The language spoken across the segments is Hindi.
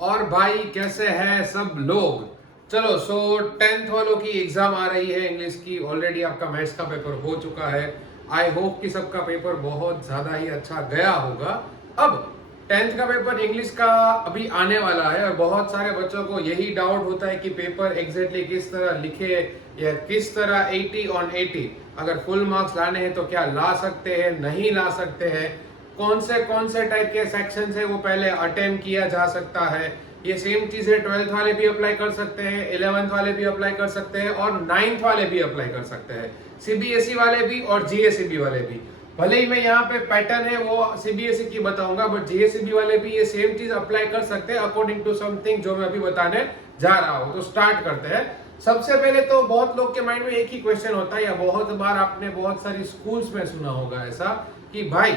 और भाई कैसे हैं सब लोग। चलो 10th वालों की एग्जाम आ रही है इंग्लिश की। ऑलरेडी आपका मैथ्स का पेपर हो चुका है। आई होप कि सबका पेपर बहुत ज्यादा ही अच्छा गया होगा। अब 10th का पेपर इंग्लिश का अभी आने वाला है और बहुत सारे बच्चों को यही डाउट होता है कि पेपर एग्जैक्टली किस तरह लिखे या किस तरह 80 on 80 अगर फुल मार्क्स लाने हैं तो क्या ला सकते हैं, नहीं ला सकते हैं, कौन से टाइप के सेक्शन है वो पहले अटेम्प्ट किया जा सकता है। ये सेम चीजें 12th वाले भी अप्लाई कर सकते हैं, 11th वाले भी अप्लाई कर सकते हैं और 9th वाले भी अप्लाई कर सकते हैं, सीबीएसई वाले भी और जीएसईबी वाले भी। भले ही मैं यहाँ पे पैटर्न है वो सीबीएसई की बताऊंगा, बट जीएसईबी वाले भी ये सेम चीज अप्लाई कर सकते हैं अकॉर्डिंग टू समथिंग जो मैं अभी बताने जा रहा हूँ। तो स्टार्ट करते हैं। सबसे पहले तो बहुत लोग के माइंड में एक ही क्वेश्चन होता है, या बहुत बार आपने बहुत सारी स्कूल्स में सुना होगा ऐसा कि भाई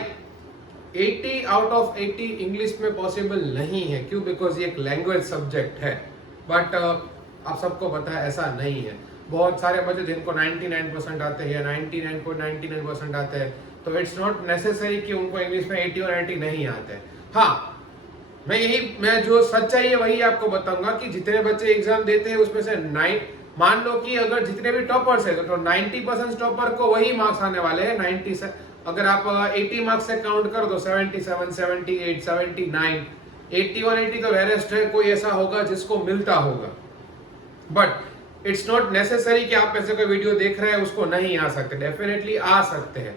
80 आउट ऑफ 80 इंग्लिश में पॉसिबल नहीं है। क्यों? बिकॉज ये एक लैंग्वेज सब्जेक्ट है। बट आप सबको पता है ऐसा नहीं है। बहुत सारे बच्चे जिनको 99% आते हैं या 99.99% आते हैं, तो इट्स नॉट नेसेसरी कि उनको इंग्लिश में 80 और 80 नहीं आते। हाँ, मैं जो सच्चाई है वही आपको बताऊंगा कि जितने बच्चे एग्जाम देते हैं उसमें से 9, मान लो कि अगर जितने भी टॉपर्स है तो 90% टॉपर को वही मार्क्स आने वाले हैं। 90 से अगर आप 80 मार्क्स से काउंट कर दो 77, 78, 79, 80 और 80 तो रेस्ट है, कोई ऐसा होगा जिसको मिलता होगा। बट इट्स नॉट नेसेसरी कि आप ऐसे कोई वीडियो देख रहे हैं उसको नहीं आ सकते, डेफिनेटली आ सकते हैं।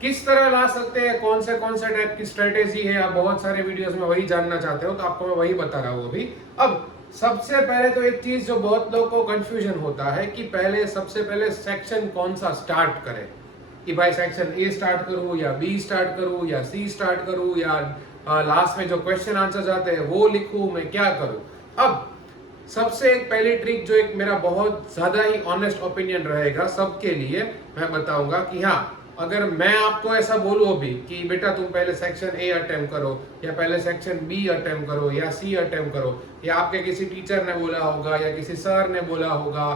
किस तरह ला सकते हैं, कौन से टाइप की स्ट्रेटेजी है, आप बहुत सारे वीडियोस में वही जानना चाहते हो तो आपको मैं वही बता रहा हूँ अभी। अब सबसे पहले तो एक चीज जो बहुत लोगों को कंफ्यूजन होता है कि सबसे पहले सेक्शन कौन सा स्टार्ट करें, कि भाई सेक्शन ए स्टार्ट करूं या बी स्टार्ट करूं या सी स्टार्ट करूं या लास्ट में जो क्वेश्चन आंसर आते हैं वो लिखूं, मैं क्या करूं। अब सबसे एक पहली ट्रिक जो एक मेरा बहुत ज्यादा ही ऑनेस्ट ओपिनियन रहेगा सबके लिए, मैं बताऊंगा कि हाँ, अगर मैं आपको ऐसा बोलूं अभी कि बेटा तुम पहले सेक्शन ए अटेम्प्ट करो या पहले सेक्शन बी अटेम्प्ट करो या सी अटेम्प्ट करो, या आपके किसी टीचर ने बोला होगा या किसी सर ने बोला होगा,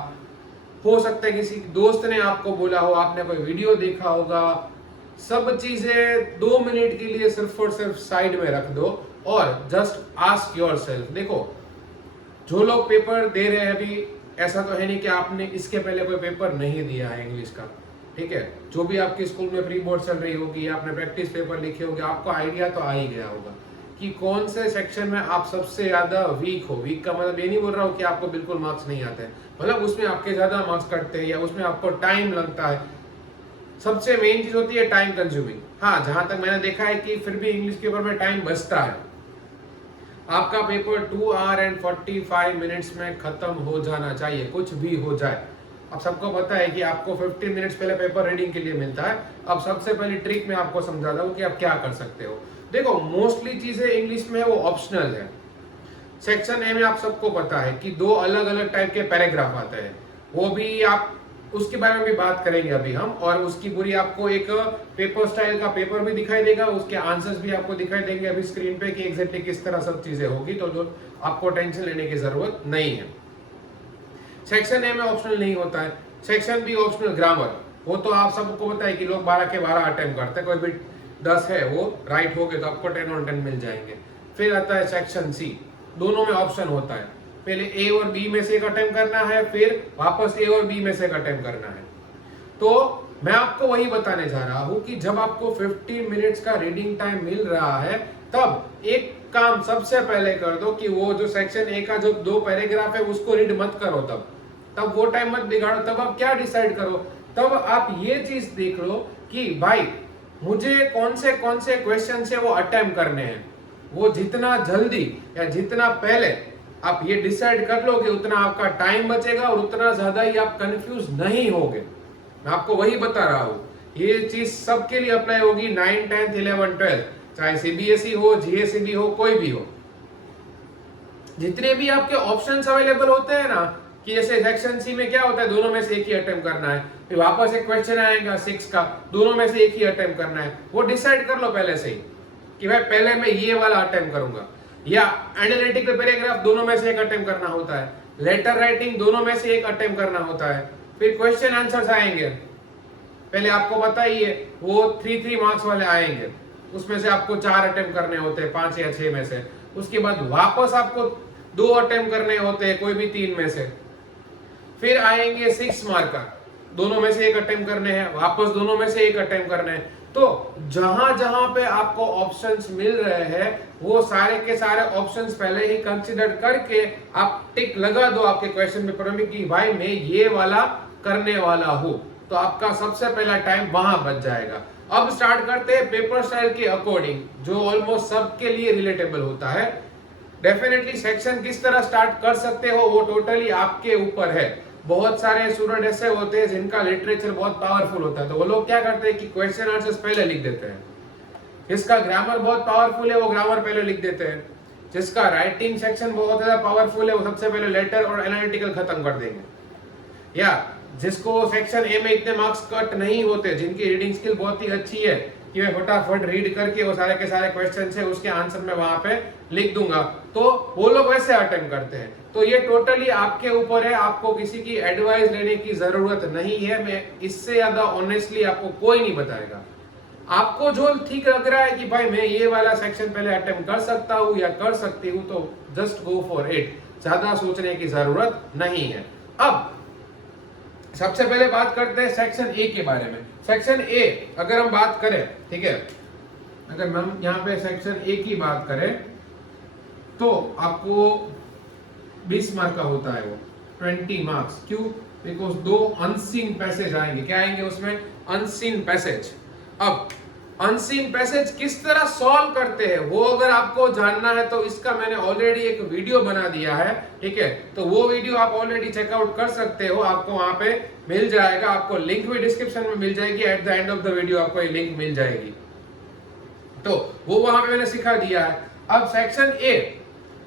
हो सकता है किसी दोस्त ने आपको बोला हो, आपने कोई वीडियो देखा होगा, सब चीजें 2 मिनट के लिए सिर्फ और सिर्फ साइड में रख दो और जस्ट आस्क योरसेल्फ। देखो, जो लोग पेपर दे रहे हैं अभी, ऐसा तो है नहीं कि आपने इसके पहले कोई पेपर नहीं दिया है इंग्लिश का, ठीक है। जो भी आपके स्कूल में प्री बोर्ड चल रही होगी, आपने प्रैक्टिस पेपर लिखे होंगे, आपको आइडिया तो आ ही गया होगा कि कौन से सेक्शन में आप सबसे ज्यादा वीक हो। वीक का मतलब ये नहीं बोल रहा हूँ कि आपको बिल्कुल मार्क्स नहीं आते, मतलब उसमें आपके ज्यादा मार्क्स कटते हैं या उसमें आपको टाइम लगता है। सबसे मेन चीज होती है टाइम कंज्यूमिंग। हाँ, जहां तक मैंने देखा है कि फिर भी इंग्लिश पेपर में टाइम बचता है। आपका पेपर 2 आवर एंड 45 मिनट्स में खत्म हो जाना चाहिए, कुछ भी हो जाए। अब सबको पता है कि आपको 15 मिनट्स पहले पेपर रीडिंग के लिए मिलता है। अब सबसे पहली ट्रिक मैं आपको समझाता हूँ कि आप क्या कर सकते हो। देखो, मोस्टली चीजें इंग्लिश में वो ऑप्शनल है। सेक्शन ए में आप सबको पता है कि 2 अलग अलग टाइप के पैराग्राफ आते हैं, वो भी आप उसके बारे में भी बात करेंगे अभी हम, और उसकी पूरी आपको एक पेपर स्टाइल का पेपर भी दिखाई देगा, उसके आंसर्स भी आपको दिखाई देंगे अभी स्क्रीन पे कि एग्जैक्टली किस तरह सब चीजें होगी, तो जो आपको टेंशन लेने की जरूरत नहीं है। सेक्शन ए में ऑप्शनल नहीं होता है। सेक्शन बी ऑप्शनल ग्रामर, वो तो आप सबको पता है कि लोग 12 के 12 अटेम्प्ट करते हैं, कोई भी 10 है वो राइट हो गए तो आपको 10 on 10 मिल जाएंगे। फिर आता है सेक्शन सी, दोनों में ऑप्शन होता है, पहले ए और बी में से एक अटेम्प्ट करना है, फिर वापस ए और बी में से एक अटेम्प्ट करना है। तो मैं आपको वही बताने जा रहा हूं कि जब आपको 15 मिनट्स का रीडिंग टाइम मिल रहा है, तब एक काम सबसे पहले कर दो कि वो जो सेक्शन ए का जो 2 पैराग्राफ है उसको रीड मत करो, तब वो टाइम मत बिगाड़ो। तब आप क्या डिसाइड करो, तब आप ये चीज देख लो कि भाई मुझे कौन से क्वेश्चन से वो अटेम्प्ट करने हैं। वो जितना जल्दी या जितना पहले आप ये डिसाइड कर लोगे, उतना आपका टाइम बचेगा और उतना ज्यादा ही आप कंफ्यूज नहीं होगे। मैं आपको वही बता रहा हूं, ये चीज सबके लिए अप्लाई होगी, 9, 10, 11, 12, चाहे सीबीएसई हो, जीएसईबी हो, कोई भी हो। जितने भी आपके ऑप्शंस अवेलेबल होते हैं ना, कि जैसे सेक्शन सी में क्या होता है, दोनों में से एक ही अटेम्प्ट करना है, फिर वापस एक क्वेश्चन आएगा 6 का, दोनों में से एक ही अटेम्प्ट करना है। वो डिसाइड कर लो पहले से ही कि भाई पहले मैं ये वाला अटेम्प्ट करूंगा, या एनालिटिकल पैराग्राफ दोनों में से एक अटेम्प्ट करना होता है, लेटर राइटिंग दोनों में से एक अटेम्प्ट करना होता है, फिर क्वेश्चन आंसर्स आएंगे। पहले आपको पता ही है वो 3 मार्क्स वाले आएंगे, उसमें से आपको 4 अटेम्प्ट करने होते हैं, 5 या 6 में से। उसके बाद वापस आपको 2 अटेम्प्ट करने होते हैं कोई भी 3 में से। फिर आएंगे 6 मार्कर, दोनों में से एक अटेम्प्ट करने हैं, वापस दोनों में से एक अटेम्प्ट करने हैं। तो जहां जहां पे आपको ऑप्शंस मिल रहे हैं वो सारे के सारे ऑप्शंस पहले ही कंसीडर करके आप टिक लगा दो आपके क्वेश्चन पेपर में कि भाई मैं ये वाला करने वाला हूं, तो आपका सबसे पहला टाइम वहां बच जाएगा। अब स्टार्ट करते हैं पेपर स्टाइल के अकॉर्डिंग, जो ऑलमोस्ट सबके लिए रिलेटेबल होता है। डेफिनेटली सेक्शन किस तरह स्टार्ट कर सकते हो वो टोटली आपके ऊपर है। बहुत सारे स्टूडेंट ऐसे होते हैं जिनका लिटरेचर बहुत पावरफुल होता है, तो वो लोग क्या करते हैं कि क्वेश्चन आंसर्स पहले लिख देते हैं। जिसका ग्रामर बहुत पावरफुल है वो ग्रामर पहले लिख देते हैं। जिसका राइटिंग सेक्शन बहुत ज्यादा पावरफुल है वो सबसे पहले लेटर और एनालिटिकल खत्म कर देंगे। या जिसको सेक्शन ए में इतने मार्क्स कट नहीं होते, जिनकी रीडिंग स्किल बहुत ही अच्छी है कि मैं फटाफट रीड करके वो सारे के सारे क्वेश्चन है उसके आंसर में वहां पे लिख दूंगा, तो वो लोग वैसे अटेम्प्ट करते हैं। तो ये टोटली आपके ऊपर है, आपको किसी की एडवाइस लेने की जरूरत नहीं है। मैं इससे ज्यादा ऑनेस्टली आपको कोई नहीं बताएगा। आपको जो ठीक लग रहा है कि भाई मैं ये वाला सेक्शन पहले अटेम्प्ट कर सकता हूँ या कर सकती हूँ, तो जस्ट गो फॉर इट, ज्यादा सोचने की जरूरत नहीं है। अब सबसे पहले बात करते हैं सेक्शन ए के बारे में। सेक्शन ए अगर हम बात करें, ठीक है, अगर हम यहाँ पे सेक्शन ए की बात करें तो आपको 20 मार्क का होता है वो, 20 मार्क्स। क्यों? बिकॉज 2 अनसीन पैसेज आएंगे। क्या आएंगे उसमें? Unseen passage. अब अनसीन पैसेज किस तरह सॉल्व करते हैं वो अगर आपको जानना है तो इसका मैंने ऑलरेडी एक वीडियो बना दिया है, ठीक है, तो वो वीडियो आप ऑलरेडी चेकआउट कर सकते हो, आपको वहां पे मिल जाएगा। आपको लिंक भी डिस्क्रिप्शन में मिल जाएगी, at the end of the video आपको ये लिंक मिल जाएगी, तो वो वहां पे मैंने सिखा दिया है। अब सेक्शन ए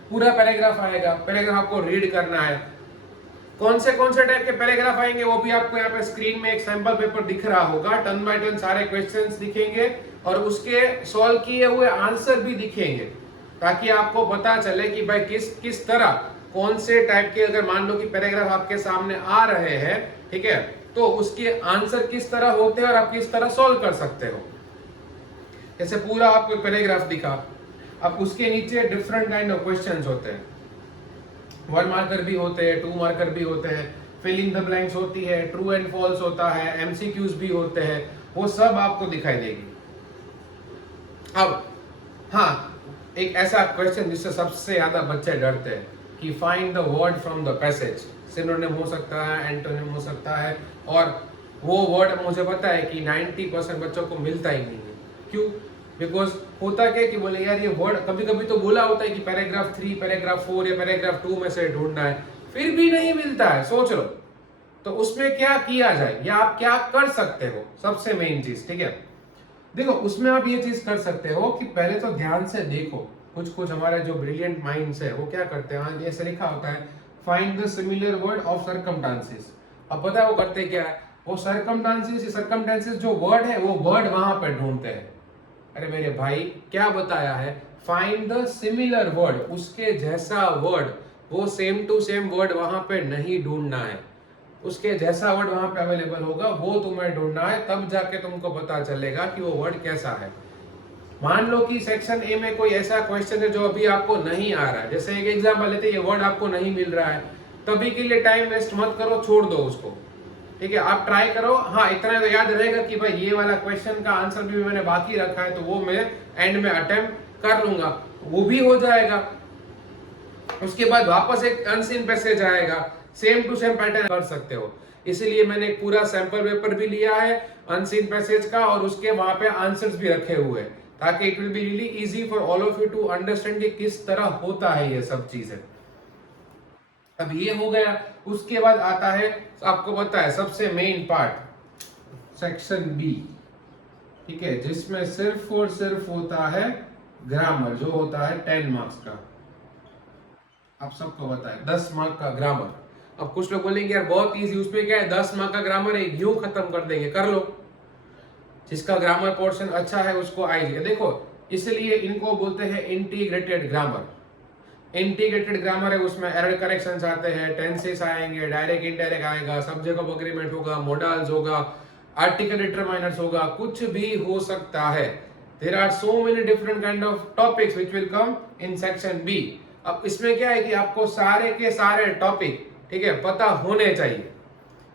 पूरा पैराग्राफ आएगा, पैराग्राफ आपको रीड करना है। कौन से टाइप के पैराग्राफ आएंगे वो भी आपको यहाँ पे स्क्रीन में एक सैंपल पेपर दिख रहा होगा। टर्न बाय टर्न सारे क्वेश्चंस दिखेंगे और उसके सॉल्व किए हुए आंसर भी दिखेंगे, ताकि आपको पता चले कि भाई किस तरह कौन से टाइप के, अगर मान लो कि पैराग्राफ आपके सामने आ रहे हैं, ठीक है, तो उसके आंसर किस तरह होते हैं और आप किस तरह सॉल्व कर सकते हो। जैसे पूरा आपको पैराग्राफ दिखा, अब उसके नीचे डिफरेंट काइंड ऑफ क्वेश्चंस होते हैं। 1 मार्कर भी होते हैं, 2 मार्कर भी होते हैं, फिल इन द ब्लैंक्स होती है, ट्रू एंड फॉल्स होता है, एमसीक्यूज भी होते हैं, वो सब आपको दिखाई देगी। अब हाँ, एक ऐसा क्वेश्चन जिससे सबसे ज्यादा बच्चे डरते हैं कि find the word from the passage. Synonym हो सकता है, एंटोनिम हो सकता है, और वो वर्ड मुझे पता है कि 90% बच्चों को मिलता ही नहीं है। क्यों? बिकॉज होता क्या कि बोले यार ये वर्ड, कभी कभी तो बोला होता है कि पैराग्राफ 3, पैराग्राफ 4 या पैराग्राफ 2 में से ढूंढना है, फिर भी नहीं मिलता है। सोच लो, तो उसमें क्या किया जाए या आप क्या कर सकते हो? सबसे मेन चीज, ठीक है, देखो उसमें आप ये चीज कर सकते हो कि पहले तो ध्यान से देखो। कुछ हमारे जो ब्रिलियंट माइंड्स है वो क्या करते हैं, ऐसे लिखा होता है find the similar word of circumstances. अब पता है वो करते क्या है, वो सर्कमस्टांसेस जो वर्ड है वो वर्ड वहां पर ढूंढते हैं। अरे मेरे भाई क्या बताया है, फाइंड द सिमिलर वर्ड, उसके जैसा वर्ड, वो सेम टू सेम वर्ड वहां पे नहीं ढूंढना है, उसके जैसा वर्ड वहां पे अवेलेबल होगा वो तुम्हें ढूंढना है, तब जाके तुमको पता चलेगा कि वो वर्ड कैसा है। मान लो कि सेक्शन ए में कोई ऐसा क्वेश्चन है जो अभी आपको नहीं आ रहा है, जैसे एक एग्जांपल लेते हैं, ये वर्ड आपको नहीं मिल रहा है, तभी के लिए टाइम वेस्ट मत करो, छोड़ दो उसको, ठीक है, आप ट्राई करो। हाँ, इतना तो याद रहेगा कि भाई ये वाला क्वेश्चन का आंसर भी मैंने बाकी रखा है, तो वो मैं एंड में अटेम्प्ट कर लूंगा, वो भी हो जाएगा। उसके बाद वापस एक अनसीन पैसेज आएगा, सेम टू सेम पैटर्न कर सकते हो। इसीलिए मैंने एक पूरा सैंपल पेपर भी लिया है अनसीन पैसेज का, और उसके वहां पे आंसर्स भी रखे हुए हैं, ताकि it will be really easy for all of you to understand कि किस तरह होता है ये सब चीजें। अब ये हो गया, उसके बाद आता है, आपको पता है सबसे मेन पार्ट सेक्शन बी, ठीक है, जिसमें सिर्फ और सिर्फ होता है ग्रामर, जो होता है 10 मार्क्स का। आप सबको पता है 10 मार्क का ग्रामर। अब कुछ लोग बोलेंगे यार बहुत इजी, उसमें क्या है, 10 मार्क का ग्रामर है, यूं खत्म कर देंगे, कर लो, जिसका ग्रामर पोर्शन अच्छा है उसको आएगा। देखो इसलिए इनको बोलते हैं इंटीग्रेटेड ग्रामर। इंटीग्रेटेड ग्रामर है, उसमें एरर करेक्शंस आते हैं, टेंसेस आएंगे, डायरेक्ट इनडायरेक्ट आएगा, सब्जेक्ट ऑफ एग्रीमेंट होगा, मोडाल्स होगा, आर्टिकल डिटरमाइनर्स होगा, कुछ भी हो सकता है। There are so many different kind of topics which will come in section B. अब इसमें क्या है कि आपको सारे के सारे टॉपिक, ठीक है, पता होने चाहिए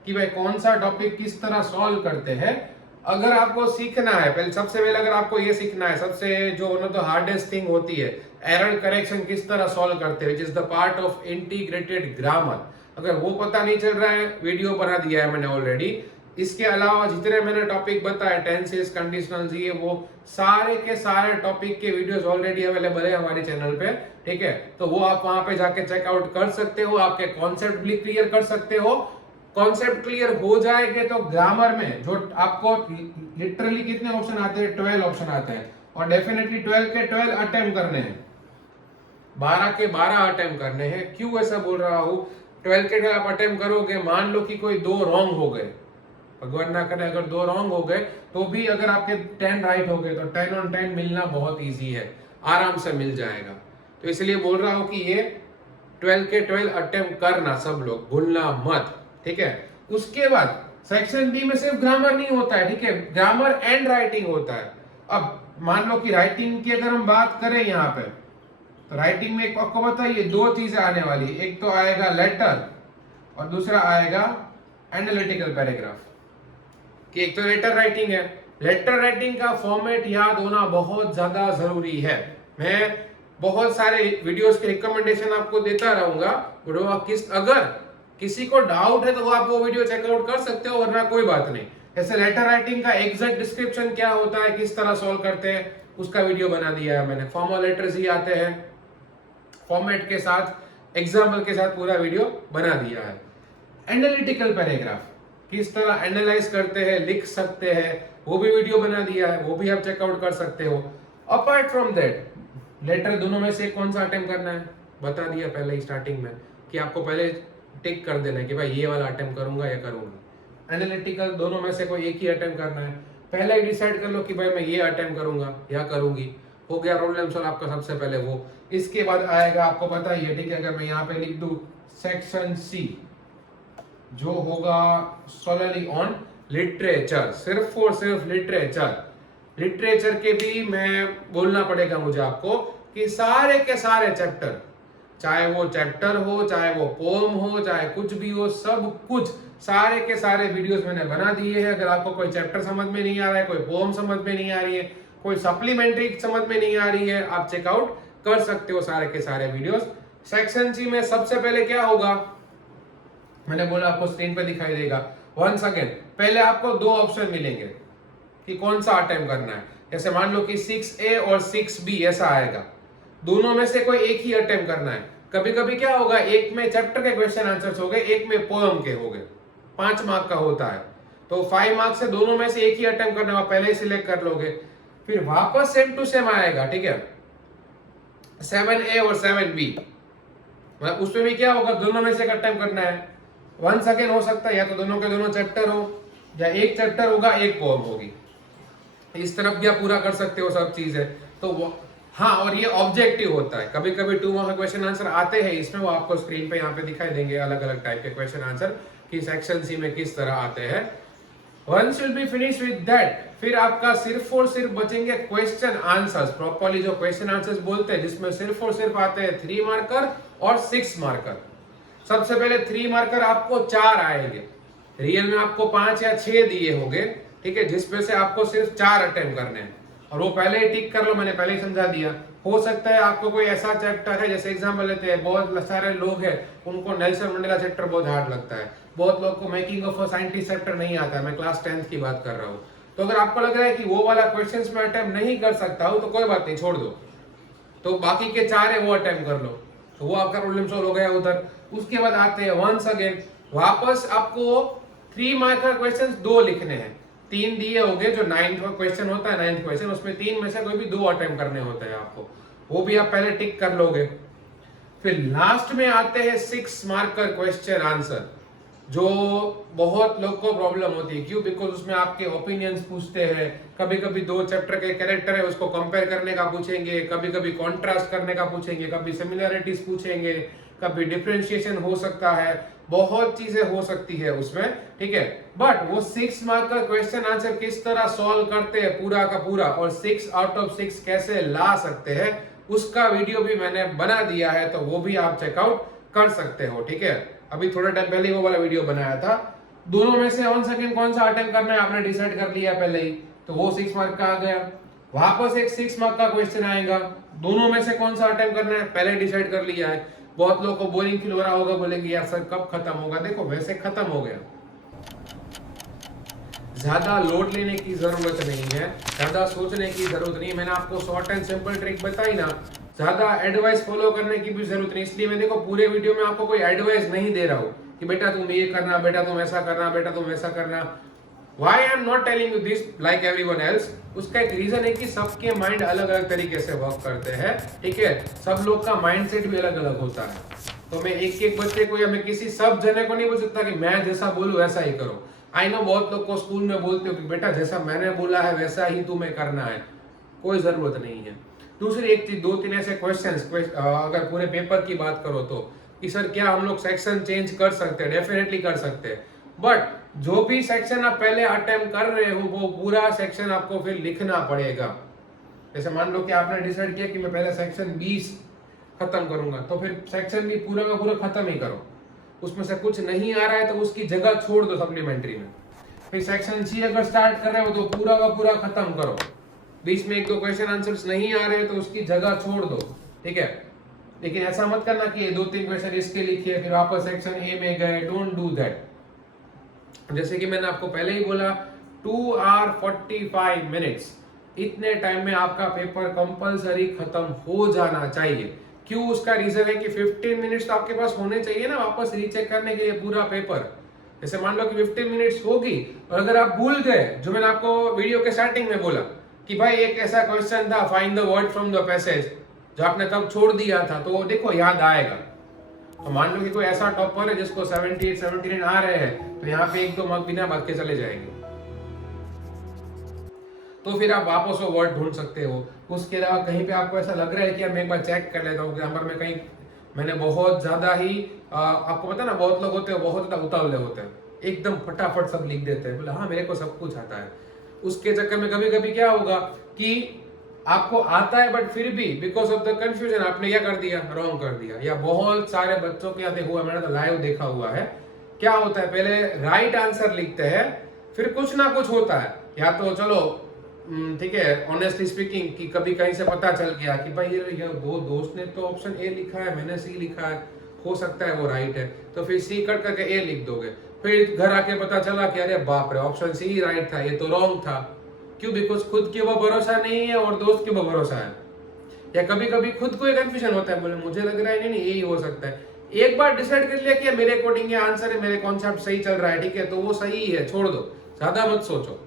कि भाई कौन सा टॉपिक किस तरह सॉल्व करते हैं। अगर आपको सीखना है, पहले सबसे पहले अगर आपको ये सीखना है, सबसे जो one of the hardest thing होती है, एरर करेक्शन किस तरह सॉल्व करते हैं, which is the part of integrated grammar. अगर वो पता नहीं चल रहा है, वीडियो बना दिया है मैंने ऑलरेडी। इसके अलावा जितने मैंने टॉपिक बताए, टेंसेस, कंडीशनल्स, ये वो सारे के सारे टॉपिक के वीडियोस ऑलरेडी अवेलेबल है हमारे चैनल पे, ठीक है। तो वो आप वहां पे जाके चेकआउट कर सकते हो, आपके कॉन्सेप्ट भी क्लियर कर सकते हो। कॉन्सेप्ट क्लियर हो जाएंगे तो ग्रामर में जो आपको लिटरली कितने ऑप्शन आते हैं, 12 ऑप्शन आते हैं, और डेफिनेटली 12 के 12 अटेम्प्ट करने हैं, 12 के 12 अटेम्प्ट करने हैं। क्यों ऐसा बोल रहा हूं? 12 के 12 आप अटेम्प्ट करोगे, मान लो कि कोई 2 रॉन्ग हो गए, भगवान ना करे अगर 2 रॉन्ग हो गए, तो भी अगर आपके 10 राइट हो गए तो 10 on 10 मिलना बहुत इजी है, आराम से मिल जाएगा। तो इसलिए बोल रहा हूं कि ये 12 के 12 अटेम्प्ट करना सब लोग, भूलना मत, ठीक है। उसके बाद सेक्शन बी में सिर्फ ग्रामर नहीं होता है, ठीक है, ग्रामर एंड राइटिंग होता है। अब मान लो कि राइटिंग की अगर हम बात करें यहाँ पे, तो राइटिंग में आपको बताइए 2 चीजें आने वाली, एक तो आएगा लेटर और दूसरा आएगा एनालिटिकल पैराग्राफ। कि एक तो लेटर राइटिंग है, लेटर राइटिंग का फॉर्मेट याद होना बहुत ज्यादा जरूरी है। मैं बहुत सारे वीडियोस के रिकमेंडेशन आपको देता रहूंगा, अगर किसी को डाउट है तो वो आप वो वीडियो चेकआउट कर सकते हो, वरना कोई बात नहीं। जैसे लेटर राइटिंग का एग्जैक्ट डिस्क्रिप्शन क्या होता है, किस तरह सॉल्व करते हैं, उसका वीडियो बना दिया है मैंने। फॉर्मल लेटर्स ही आते हैं फॉर्मेट के साथ, एग्जाम्पल के साथ पूरा वीडियो बना दिया है। एनालिटिकल पैराग्राफ किस तरह एनालाइज करते हैं, लिख सकते हैं, वो भी वीडियो बना दिया है, वो भी आप चेकआउट कर सकते हो। अपार्ट फ्रॉम दैट, लेटर दोनों में से कौन सा अटेम्प्ट करना है बता दिया पहले ही स्टार्टिंग में, कि आपको पहले टिक कर देना है कि भाई ये वाला अटेम्प्ट करूंगा या करूंगा। एनालिटिकल दोनों में से कोई एक ही अटेम्प्ट करना है, पहले ही डिसाइड कर लो कि भाई मैं ये अटेम्प्ट करूंगा या करूंगी, हो गया प्रॉब्लम सॉल्व आपका सबसे पहले वो। इसके बाद आएगा, आपको पता ही है, ठीक है, अगर मैं यहाँ पे लिख दूं सेक्शन सी, जो होगा सोलरली ऑन लिटरेचर, सिर्फ और सिर्फ लिटरेचर। लिटरेचर के भी मैं बोलना पड़ेगा मुझे आपको कि सारे के सारे चैप्टर, चाहे वो चैप्टर हो, चाहे वो पोम हो, चाहे कुछ भी हो, सब कुछ सारे के सारे वीडियोस मैंने बना दिए हैं। अगर आपको कोई चैप्टर समझ में नहीं आ रहा है, कोई पोम समझ में नहीं आ रही है, कोई सप्लीमेंट्री समझ में नहीं आ रही है, आप चेकआउट कर सकते हो सारे के सारे वीडियोस। सेक्शन सी में सबसे पहले क्या होगा, मैंने बोला आपको स्क्रीन पे दिखाई देगा। वंस अगेन, पहले आपको 2 ऑप्शन मिलेंगे कि कौन सा अटेम्प्ट करना है। जैसे मान लो कि 6A और 6B ऐसा आएगा, दोनों में से कोई एक ही अटेम्प्ट करना है। कभी कभी क्या होगा, एक में चैप्टर के क्वेश्चन आंसर्स हो गए, एक में पोएम के हो गए, 5 मार्क का होता है, तो 5 मार्क से दोनों में से एक ही अटेम्प्ट करना है, पहले ही सिलेक्ट कर लोगे। फिर वापस सेम टू सेम आएगा, ठीक है, 7A और 7B, मतलब उसमें भी क्या होगा, दोनों में से एक अटेम्प्ट करना है। वंस अगेन हो सकता है या तो दोनों के दोनों चैप्टर हो, या एक चैप्टर होगा एक पोएम होगी, इस तरफ भी आप पूरा कर सकते हो सब चीजें। तो हाँ, और ये ऑब्जेक्टिव होता है, कभी कभी 2 मार्क क्वेश्चन आंसर आते हैं इसमें, वो आपको स्क्रीन पे यहाँ पे दिखाई देंगे अलग अलग टाइप के क्वेश्चन आंसर कि सेक्शन सी में किस तरह आते हैं। Once you'll be finished with that, फिर आपका सिर्फ और सिर्फ बचेंगे क्वेश्चन आंसर्स, प्रॉपर्ली जो क्वेश्चन आंसर्स बोलते हैं, जिसमें सिर्फ और सिर्फ आते हैं 3 मार्कर और 6 मार्कर। सबसे पहले 3 मार्कर आपको 4 आएंगे, रियल में आपको 5 या 6 दिए होंगे, ठीक है, जिसमें से आपको सिर्फ 4 अटेम्प्ट करने हैं, और वो पहले ही टिक कर लो, मैंने पहले ही समझा दिया। हो सकता है आपको कोई ऐसा चैप्टर है, जैसे एग्जांपल लेते हैं, बहुत सारे लोग हैं उनको नेल्सन मंडेला चैप्टर बहुत हार्ड लगता है, बहुत लोग को making of a scientist chapter नहीं आता है, मैं क्लास 10th की बात कर रहा हूँ। तो अगर आपको लग रहा है कि वो वाला क्वेश्चंस में अटेम्प्ट नहीं कर सकता हूँ, तो कोई बात नहीं, छोड़ दो, तो बाकी के 4 है वो अटेम्प्ट कर लो, तो वो आपका प्रॉब्लम सॉल्व हो गया उधर। उसके बाद आते हैं वंस अगेन, वापस आपको 3 मार्कर क्वेश्चंस 2 लिखने हैं, 3 दिए होंगे, जो 9th क्वेश्चन होता है, 9th क्वेश्चन, उसमें 3 में से कोई भी 2 अटेम्प्ट करने होते हैं आपको, वो भी आप पहले टिक कर लोगे। फिर लास्ट में आते हैं 6 मार्कर क्वेश्चन आंसर, जो बहुत लोग को प्रॉब्लम होती है। क्यों? बिकॉज उसमें आपके ओपिनियंस पूछते हैं, कभी कभी 2 चैप्टर के कैरेक्टर है उसको कंपेयर करने का पूछेंगे, कभी कभी कॉन्ट्रास्ट करने का पूछेंगे, कभी सिमिलरिटीज पूछेंगे, कभी डिफरेंशिएशन हो सकता है, बहुत चीजें हो सकती है उसमें, ठीक है। बट वो 6 मार्क का क्वेश्चन आंसर किस तरह सॉल्व करते हैं पूरा का पूरा, और 6 आउट ऑफ 6 कैसे ला सकते हैं, उसका वीडियो भी मैंने बना दिया है, तो वो भी आप चेकआउट कर सकते हो। ठीक है, अभी थोड़ा टाइम पहले वो वाला वीडियो बनाया था। दोनों में से ऑन सेकंड कौन सा अटेम्प्ट करना है आपने डिसाइड कर लिया पहले ही, तो वो 6 मार्क का आ गया। वापस एक 6 मार्क का क्वेश्चन आएगा, दोनों में से कौन सा अटेम्प्ट करना है पहले डिसाइड कर लिया है। बहुत लोगों को बोरिंग फील हो रहा होगा, बोलेंगे यार सर कब खत्म होगा। देखो वैसे खत्म हो गया, ज्यादा लोड लेने की जरूरत नहीं है, ज्यादा सोचने की जरूरत नहीं है। मैंने आपको शॉर्ट एंड सिंपल ट्रिक बताई ना, ज्यादा एडवाइस फॉलो करने की भी जरूरत नहीं। इसलिए मैं देखो पूरे वीडियो में आपको कोई एडवाइस नहीं दे रहा हूँ कि बेटा तुम ये करना, बेटा तुम ऐसा करना, बेटा तुम ऐसा करना। Why I am not telling you this like everyone else? उसका एक रीजन है कि सबके माइंड अलग अलग तरीके से वर्क करते हैं। ठीक है, सब लोग का माइंडसेट भी अलग अलग होता है। तो मैं एक एक बच्चे को या मैं किसी सब जने को नहीं बोल सकता कि मैं जैसा बोलूं वैसा ही करो। आई नो बहुत लोग को स्कूल में बोलते हो कि बेटा जैसा मैंने बोला है वैसा ही तुम्हें करना है, कोई जरूरत नहीं है। दूसरी एक चीज, 2-3 ऐसे क्वेश्चंस अगर पूरे पेपर की बात करो तो कि सर क्या हम लोग सेक्शन चेंज कर सकते हैं? डेफिनेटली कर सकते हैं, बट जो भी सेक्शन आप पहले अटेम्प्ट कर रहे हो वो पूरा सेक्शन आपको फिर लिखना पड़ेगा। जैसे मान लो कि आपने डिसाइड किया कि मैं पहले सेक्शन 20 खत्म करूंगा, तो फिर सेक्शन भी पूरा का पूरा खत्म ही करो। उसमें से कुछ नहीं आ रहा है तो उसकी जगह छोड़ दो सप्लीमेंट्री में। फिर सेक्शन सी अगर स्टार्ट कर रहे हो तो पूरा का पूरा खत्म करो। बीच में 1-2 क्वेश्चन आंसर्स नहीं आ रहे तो उसकी जगह छोड़ दो। ठीक है, लेकिन ऐसा मत करना कि 2-3 क्वेश्चन इसके लिखिए फिर वापस सेक्शन ए में गए। Don't do that. जैसे कि मैंने आपको पहले ही बोला 2 आवर 45 मिनट्स, इतने टाइम में आपका पेपर कंपलसरी खत्म हो जाना चाहिए। क्यों? उसका रीजन है कि 15 मिनट्स तो आपके पास होने चाहिए ना वापस रीचेक करने के लिए पूरा पेपर। जैसे मान लो कि 15 मिनट्स होगी और अगर आप भूल गए, जो मैंने आपको वीडियो के स्टार्टिंग में बोला कि भाई एक ऐसा क्वेश्चन था find the word from the passage, जो आपने तब छोड़ दिया था, तो देखो याद आएगा। तो मान लो कि कोई ऐसा टॉपर है जिसको 78-79 आ रहे हैं, तो यहाँ पे 1-2 मार्क बिना बात के चले जाएंगे। तो फिर आप वापस वो वर्ड ढूंढ सकते हो। उसके अलावा कहीं पे आपको ऐसा लग रहा है कि यार मैं एक बार चेक कर लेता हूँ कि नंबर में कहीं मैंने बहुत ज्यादा ही आपको पता ना बहुत लोग होते हैं बहुत ज्यादा उतावले होते हैं, एकदम फटाफट सब लिख देते हैं, बोले हाँ मेरे को सब कुछ आता है। उसके चक्कर में कभी कभी क्या होगा कि आपको आता है बट फिर भी बिकॉज ऑफ द कंफ्यूजन आपने क्या कर दिया, रॉन्ग कर दिया। या बहुत सारे बच्चों के साथ हुआ, मैंने तो लाइव देखा हुआ है। क्या होता है, पहले राइट आंसर लिखते हैं, फिर कुछ ना कुछ होता है, या तो चलो ठीक है ऑनेस्टली स्पीकिंग कि कभी कहीं से पता चल गया कि भाई ये दो दोस्त ने तो ऑप्शन ए लिखा है, मैंने सी लिखा है, हो सकता है वो राइट है, तो फिर सी कट करके ए लिख दोगे। फिर घर आके पता चला कि अरे बाप रे ऑप्शन सी ही राइट था, ये तो रॉन्ग था। क्यों? बिकॉज खुद के ऊपर भरोसा नहीं है और दोस्त के ऊपर भरोसा है। या कभी कभी खुद को एक कंफ्यूजन होता है, बोले मुझे लग रहा है नहीं नहीं यही हो सकता है। एक बार डिसाइड कर लिया कि मेरे अकॉर्डिंग ये आंसर है, मेरे कॉन्सेप्ट सही चल रहा है, ठीक है, तो वो सही है, छोड़ दो, ज्यादा मत सोचो।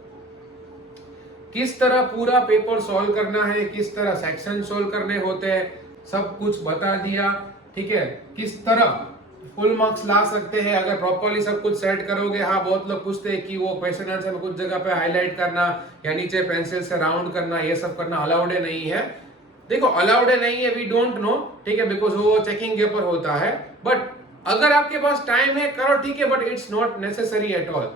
किस तरह पूरा पेपर सॉल्व करना है, किस तरह सेक्शन सॉल्व करने होते हैं, सब कुछ बता दिया। ठीक है, किस तरह फुल मार्क्स ला सकते हैं अगर प्रॉपर्ली सब कुछ सेट करोगे। हाँ, बहुत लोग पूछते हैं कि वो क्वेश्चन आंसर में कुछ जगह पे हाईलाइट करना या नीचे पेंसिल से राउंड करना, ये सब करना अलाउड नहीं है। देखो अलाउड नहीं है, वी डोंट नो, ठीक है, बिकॉज वो चेकिंग पेपर होता है। बट अगर आपके पास टाइम है करो, ठीक है, but it's not necessary at all.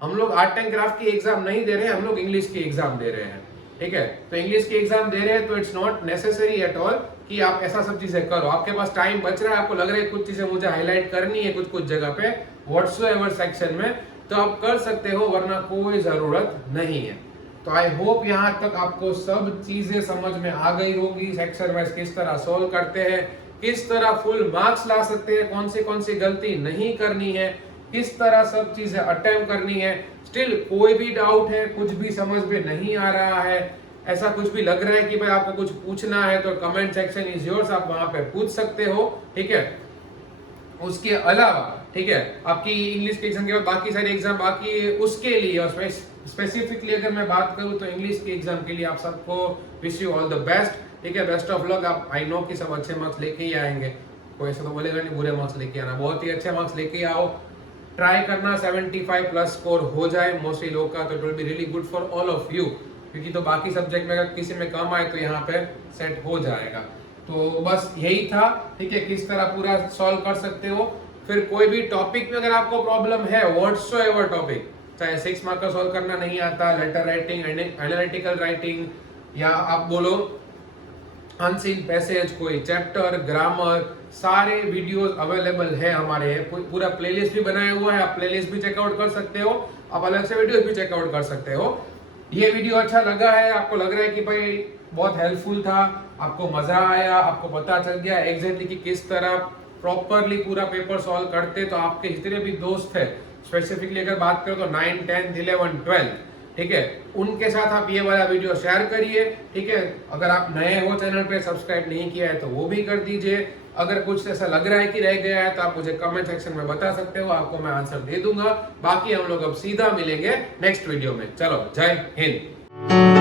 हम लोग आर्ट एंड क्राफ्ट की एग्जाम नहीं दे रहे हैं, हम लोग इंग्लिश की एग्जाम दे रहे हैं। ठीक है, तो इंग्लिश की एग्जाम दे रहे हैं तो it's not necessary at all कि आप ऐसा सब चीजें करो। आपके पास टाइम बच रहा है, आपको लग रहा है कुछ चीजें मुझे हाईलाइट करनी है कुछ कुछ जगह पे व्हाट्सोएवर सेक्शन में, तो आप कर सकते हो, वरना कोई जरूरत नहीं है। तो आई होप यहाँ तक आपको सब चीजें समझ में आ गई होगी। सेक्शन वाइज किस तरह सोल्व करते हैं, किस तरह फुल मार्क्स ला सकते हैं, कौन सी गलती नहीं करनी है, किस तरह सब चीजें अटेम्प्ट करनी है। स्टिल कोई भी डाउट है, कुछ भी समझ में नहीं आ रहा है, ऐसा कुछ भी लग रहा है कि भाई आपको कुछ पूछना है, तो कमेंट सेक्शन इज योर्स, आप वहां पे पूछ सकते हो। ठीक है, उसके अलावा ठीक है आपकी इंग्लिश के एग्जाम के बाद बाकी सारे एग्जाम बाकी है, उसके लिए और स्पेसिफिकली अगर मैं बात करूं तो इंग्लिश के एग्जाम के लिए आप सबको wish you all the best. ठीक है, बेस्ट ऑफ लक। आप आई नो कि सब अच्छे मार्क्स लेके ही आएंगे, कोई ऐसा तो बोलेगा नहीं बुरे मार्क्स लेके आना, बहुत ही अच्छे मार्क्स लेके आओ। ट्राई करना 75 प्लस स्कोर हो जाए मोस्टली लोग का, तो it will be really good for all of you, क्योंकि तो बाकी सब्जेक्ट में अगर किसी में कम आए तो यहाँ पे सेट हो जाएगा। तो बस यही था। ठीक है, किस तरह पूरा सॉल्व कर सकते हो। फिर कोई भी टॉपिक में अगर आपको प्रॉब्लम है, व्हाट्सोएवर टॉपिक, चाहे 6 मार्क का सॉल्व करना नहीं आता, लेटर राइटिंग, एनालिटिकल राइटिंग, या आप बोलो अनसीन पैसेज, कोई चैप्टर, ग्रामर, सारे वीडियोस अवेलेबल है हमारे। पूरा प्लेलिस्ट भी बनाया हुआ है, आप प्लेलिस्ट भी चेकआउट कर सकते हो, आप अलग से वीडियोस भी चेकआउट कर सकते हो। ये वीडियो अच्छा लगा है, आपको लग रहा है कि भाई बहुत हेल्पफुल था, आपको मजा आया, आपको पता चल गया एग्जैक्टली कि किस तरह प्रॉपरली पूरा पेपर सॉल्व करते, तो आपके जितने भी दोस्त है, स्पेसिफिकली अगर बात करो तो 9, 10, 11, 12, ठीक है, उनके साथ आप ये वाला वीडियो शेयर करिए। ठीक है, अगर आप नए हो चैनल पे, सब्सक्राइब नहीं किया है तो वो भी कर दीजिए। अगर कुछ ऐसा लग रहा है कि रह गया है तो आप मुझे कमेंट सेक्शन में बता सकते हो, आपको मैं आंसर दे दूंगा। बाकी हम लोग अब सीधा मिलेंगे नेक्स्ट वीडियो में। चलो, जय हिंद।